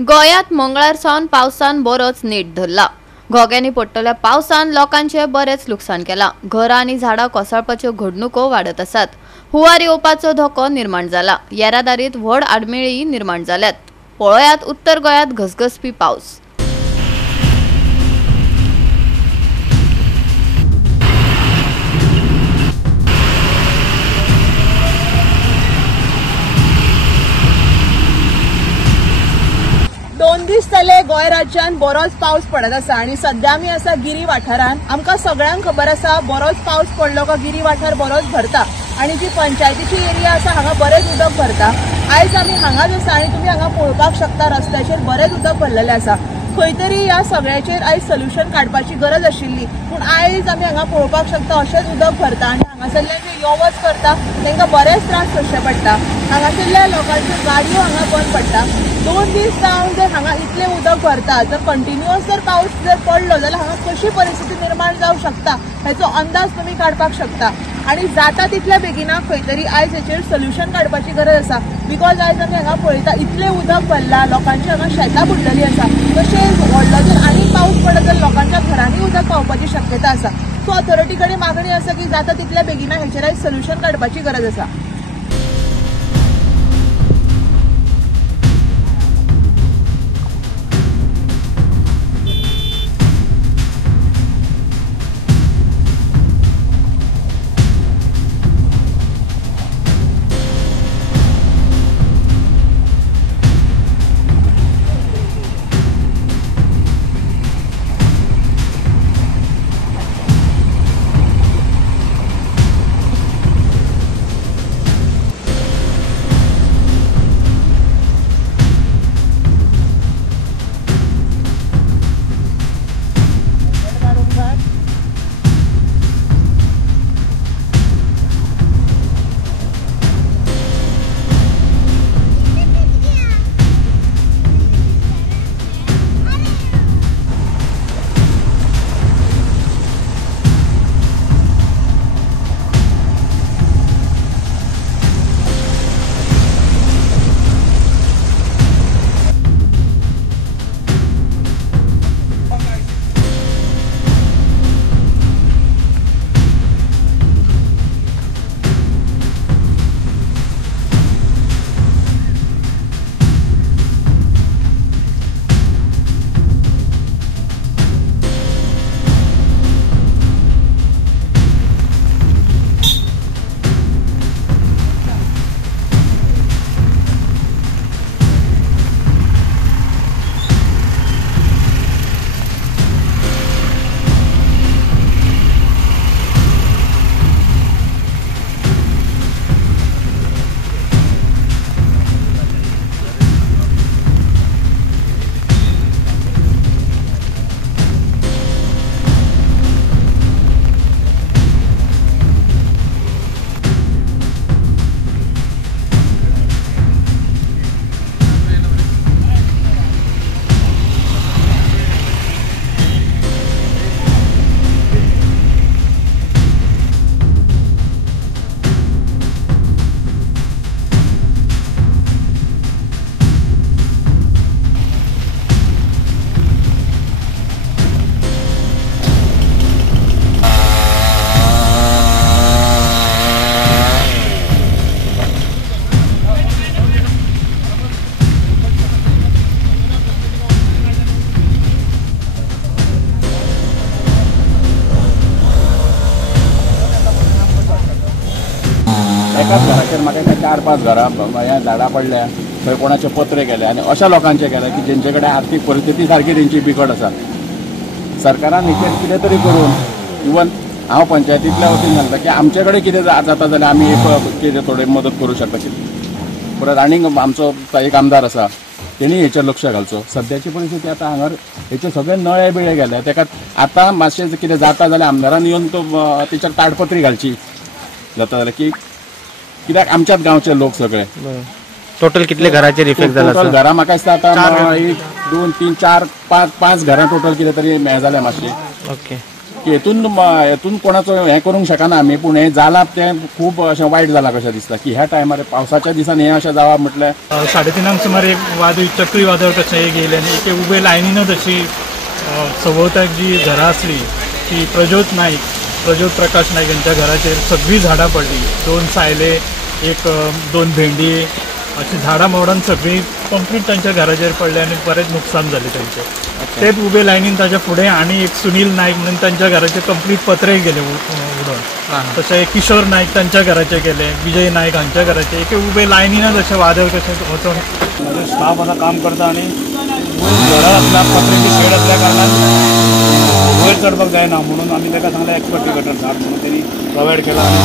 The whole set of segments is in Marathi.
गोंयांत मंगळारसावन पावसान बरोच नेट धरला। घोग्यांनी पडटल्या पावसान लोकांचे बरेच लुकसाण केला। घरां आनी झाडां कोसळपाच्यो घडणुको वाडत आसात। हुंवार येवपाचो धोको निर्माण जाला। येरादारीत व्हड आडमेळी निर्माण जाल्यात। पळयात उत्तर गोंयांत घसघसपी पावस। दोन दीस जाले गोंय राज्यात बरोच पावस पडत आसा आणि सध्या आमी आसा गिरी वाठारांत। आमकां सगळ्यांक खबर आसा बरोच पावस पडलो का गिरी वाठार बरोच भरता आणि जी पंचायतीची एरिया आसा हांगा बरेच उदक भरता। आयज आमी हांगाच आसा आणि तुम्ही हांगा पळोवपाक शकता रस्त्याचेर बरेच उदक भरलेले आसा। खंय तरी ह्या सगळ्याचेर आयज सोल्युशन काडपाची गरज आशिल्ली, पूण आयज आमी हांगा पळोवपाक शकता अशेंच उदक भरता आणि हांगासरले जे यो वच करता तांकां बरेच त्रास सोंसचे पडटा। हांगासरल्या लोकांच्यो गाडयो हांगा बंद पडटा। दोन दीस जावन जर हांगा इतले उदक भरता, जर कंटिन्युअस जर पावस जर पडलो जाल्यार हांगा कशी परिस्थिती निर्माण जावंक शकता हेचो अंदाज तुम्ही काडपाक शकता। आणि जाता तितल्या बेगिना खंय तरी आयज हेचेर सोल्युशन काडपाची गरज आसा। बिकॉज आयज आमी हांगा पळयता इतले उदक भरला, लोकांची हांगा शेतां बुडलेली आसा। तशेंच व्हडलो जर आनी पावस पडत जाल्यार लोकांच्या घरांनी उदक पावपाची शक्यता आसा। सो ऑथॉरिटी कडेन मागणी आसा की जाता तितल्या बेगिना हेचेर आयज सोल्युशन काडपाची गरज आसा। एकाच घराचेर म्हाका 4-5 घरां झाडां पडल्या, थंय कोणाचे पत्रे गेले आनी अशा लोकांचे गेले की जेंचे कडेन आर्थीक परिस्थिती सारकी तेंची बिकट आसा। सरकारान हेचेर कितें तरी करून इवन हांव पंचायतींतल्या वतीन सांगता की आमचे कडेन कितें जाता जाल्यार आमी कितें थोडी मदत करूं शकता। परत आनीक आमचो एक आमदार आसा, तेणी हेचेर लक्ष घालचो। सद्याची परिस्थिती आतां हांगर हेचे सगळे नळे बिळे गेले, ताका आतां मातशें कितें जाता जाल्यार आमदारान येवन तो तेचेर ताडपत्री घालची जाता जाल्यार की कित्याक आमच्याच गांवचे लोक सगळे। टोटल कितले घराचेर इफेक्ट जाला? टोटल घरां म्हाका दिसता आतां 1, 2, 3, 4, 5 घरां टोटल कितें तरी मेळ जाल्या मातशें। ओके। की हेतून कोणाचो हें करूंक शकना आमी, पूण हें जालां तें खूब अशें वायट जालां कशें दिसता की ह्या टायमार पावसाच्या दिसांनी हें अशें जावप म्हटल्यार 3:30 सुमार एक चक्रीवादळ कशें एक येयलें आनी एक उबे लायनीनच अशी सभोवताक जी घरां आसली ती प्रज्योत प्रकाश नायक यांच्या घराचेर सगळीं झाडां पडली. 2 सायले, 2 भेंडी अशी झाडां मोडून सगळीं कंप्लीट तांच्या घराचेर पडले आनी बरेंच नुकसान जालें तांचें. तेच उबे लायनीन ताच्या फुडें आनी एक सुनील नायक म्हणून तांच्या घराचे कंप्लीट पत्रे गेले उडोवन. तशें किशोर नायक तांच्या घराचे गेले, विजय नायक हांच्या घराचे एक उबे लायनीनच अशें वादळ कशें वचोन स्टाफ आता काम करता आनी घरा आसल्या पत्र्याची शेड असल्या कारणान वयर चडपाक जायना म्हणून आमी ताका सांगलें एक्सकवेटर धाड म्हणून तेणी प्रोवायड केला आनी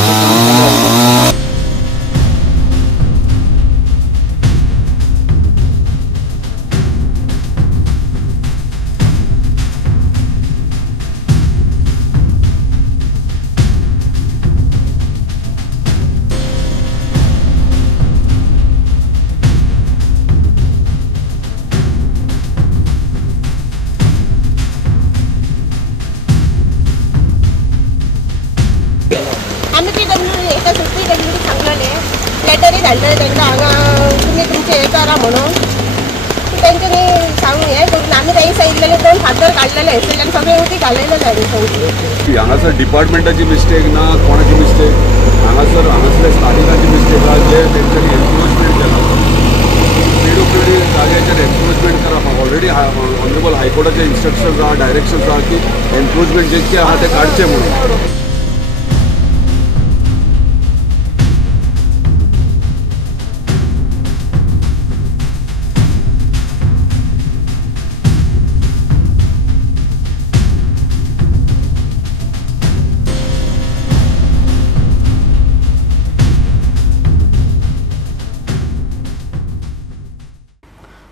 आम्ही PWD सांगलेले लेटरी धाडलेले तांकां हांगा तुमी तुमचे हे करा म्हणून तेंच्यांनी सांगून हें करून आमी तांणी सांगितलेले 2 फातर काडलेले हेसल्यान सगळे उदीक घालयले जाय. हांगासर डिपार्टमेंटाची मिस्टेक ना कोणाची मिस्टेक, हांगासरले स्थानिकांची मिस्टेक आहा जे तेंच्यांनी एन्क्रोचमेंट केला. PWD जाग्याचेर एन्क्रोचमेंट करप ऑलरेडी ऑनरेबल हायकोर्टाचे इन्स्ट्रक्शन्स आहा, डायरेक्शन्स आहा की एन्क्रोचमेंट जेतके आहा ते काडचे म्हणून.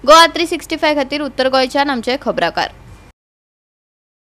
गोवा 365 खातीर उत्तर गोंयच्यान आमचे खबराकार.